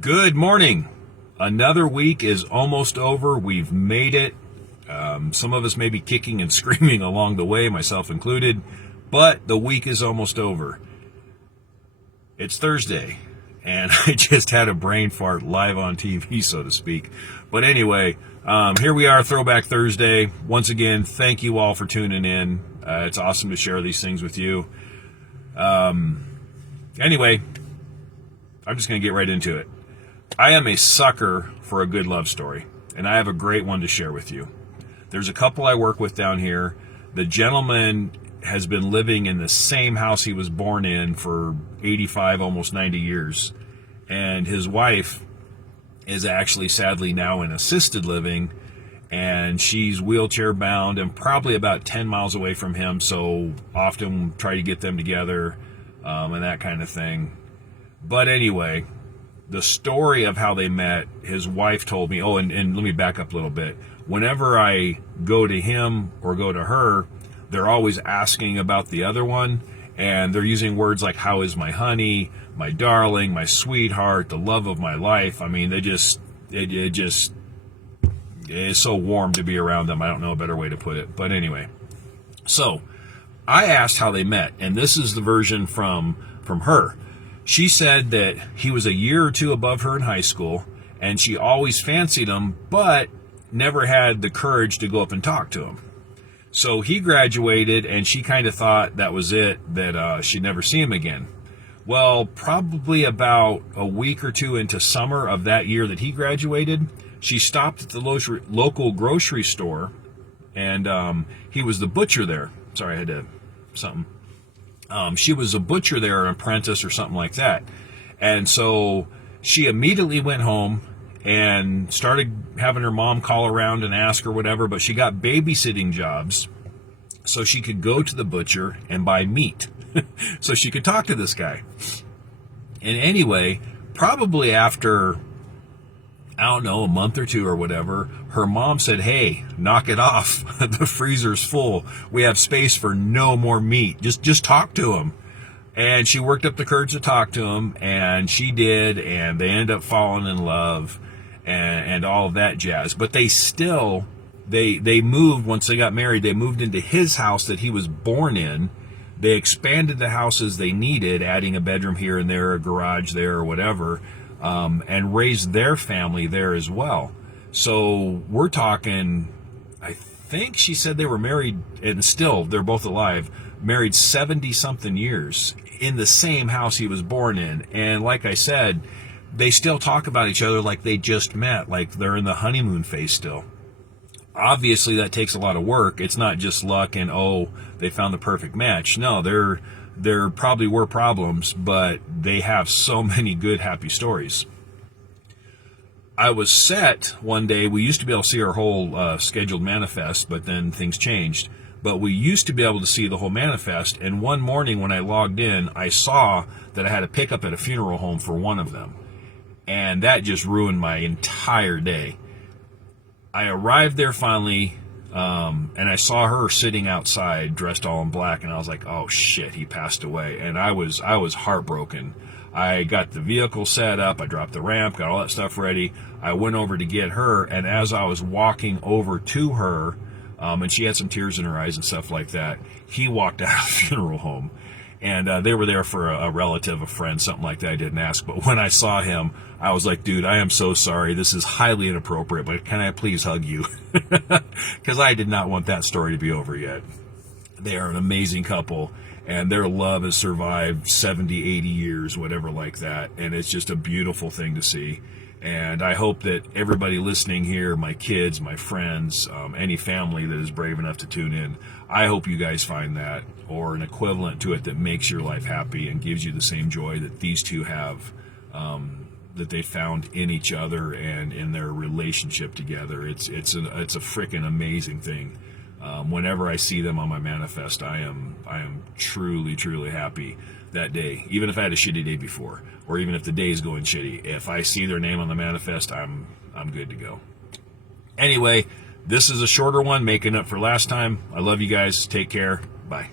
Good morning. Another week is almost over. We've made it. Some of us may be kicking and screaming along the way, myself included, but the week is almost over. It's Thursday, and I just had a brain fart live on TV, so to speak. But anyway, here we are, Throwback Thursday. Once again, thank you all for tuning in. It's awesome to share these things with you. Anyway, I'm just going to get right into it. I am a sucker for a good love story, and I have a great one to share with you. There's a couple I work with down here. The gentleman has been living in the same house he was born in for 85, almost 90 years. And his wife is actually sadly now in assisted living, and she's wheelchair bound and probably about 10 miles away from him. So often try to get them together and that kind of thing. But anyway, the story of how they met, his wife told me, and let me back up a little bit. Whenever I go to him or go to her, they're always asking about the other one, and they're using words like, how is my honey, my darling, my sweetheart, the love of my life. I mean, it is so warm to be around them. I don't know a better way to put it. But anyway, so I asked how they met, and this is the version from her. She said that he was a year or two above her in high school, and she always fancied him, but never had the courage to go up and talk to him. So he graduated, and she kind of thought that was it, that she'd never see him again. Well, probably about a week or two into summer of that year that he graduated, she stopped at the local grocery store, and he was the butcher there. Sorry, I had to something. She was a butcher there, an apprentice or something like that. And so she immediately went home and started having her mom call around and ask her whatever, but she got babysitting jobs so she could go to the butcher and buy meat so she could talk to this guy. And anyway, probably after, I don't know, a month or two or whatever, her mom said, hey, knock it off. The freezer's full. We have space for no more meat. Just talk to him. And she worked up the courage to talk to him, and she did, and they ended up falling in love and all of that jazz. But they still, they moved, once they got married, they moved into his house that he was born in. They expanded the house as they needed, adding a bedroom here and there, a garage there or whatever, and raised their family there as well. So we're talking, I think she said they were married, and still, they're both alive, married 70-something years in the same house he was born in. And like I said, they still talk about each other like they just met, like they're in the honeymoon phase still. Obviously, that takes a lot of work. It's not just luck and, they found the perfect match. No, there probably were problems, but they have so many good, happy stories. I was set one day. We used to be able to see our whole scheduled manifest, but then things changed. But we used to be able to see the whole manifest, and one morning when I logged in, I saw that I had a pickup at a funeral home for one of them. And that just ruined my entire day. I arrived there finally, and I saw her sitting outside dressed all in black, and I was like, oh shit, he passed away. And I was heartbroken. I got the vehicle set up, I dropped the ramp, got all that stuff ready. I went over to get her, and as I was walking over to her, and she had some tears in her eyes and stuff like that, he walked out of the funeral home. And they were there for a relative, a friend, something like that. I didn't ask. But when I saw him, I was like, dude, I am so sorry. This is highly inappropriate, but can I please hug you? Because I did not want that story to be over yet. They are an amazing couple, and their love has survived 70, 80 years, whatever like that. And it's just a beautiful thing to see. And I hope that everybody listening here, my kids, my friends, any family that is brave enough to tune in, I hope you guys find that or an equivalent to it that makes your life happy and gives you the same joy that these two have, that they found in each other and in their relationship together. It's a freaking amazing thing. Whenever I see them on my manifest, I am truly, truly happy that day, even if I had a shitty day before, or even if the day is going shitty. If I see their name on the manifest, I'm good to go. Anyway, this is a shorter one, making up for last time. I love you guys. Take care. Bye.